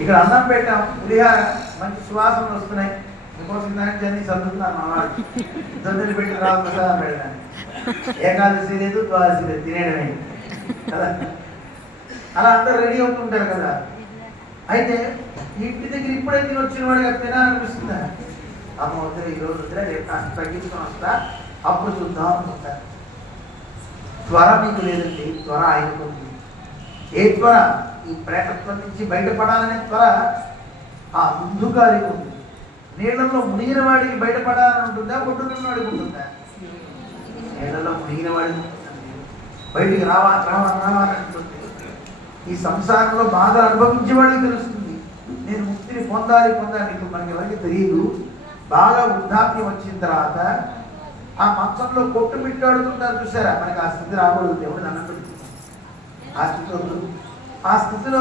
ఇక్కడ అన్నం పెట్టాం, పులిహార మంచి సువాసనలు వస్తున్నాయి. మీకోసం దానికి అన్ని చదువుతున్నాను మా వాళ్ళు చదువులు పెట్టి రామప్రసాదం పెట్టాను. ఏకాదశి లేదు, ద్వాదశి లేదు, తినేయడమే కదా. అలా అందరూ రెడీ అవుతుంటారు కదా. అయితే ఇంటి దగ్గర ఇప్పుడే తిని వచ్చిన వాడికి తినాలనిపిస్తుందా? అమ్మ వద్ద ఈరోజు వద్దా, రేపు కాస్త తగ్గించుకొని వస్తా, అప్పుడు చూద్దాం అనుకుంటా. త్వర మీకు లేదండి, త్వర అయిపోతుంది. ఏ త్వర? ఈ ప్రేతత్వం నుంచి బయటపడాలనే త్వర ఆ ముందుగాలి ఉంది. నీళ్లలో మునిగిన వాడికి బయటపడాలని ఉంటుందా, కొట్టుకున్న వాడికి ఉంటుందా? నీళ్లలో మునిగిన వాడికి బయటికి రావాలని ఉంటుంది. ఈ సంసారంలో బాధ అనుభవించే వాడికి తెలుస్తుంది, నేను ముక్తిని పొందాలి. ఇప్పుడు మనకి ఎవరికి తెలియదు. బాగా వృద్ధాప్యం వచ్చిన తర్వాత ఆ మంచంలో కొట్టు మిట్టాడుతుంటారు చూసారా, మనకి ఆ స్థితి రాకూడదు. దేవుడు దండం పెడుతుంది. ఆ స్థితిలో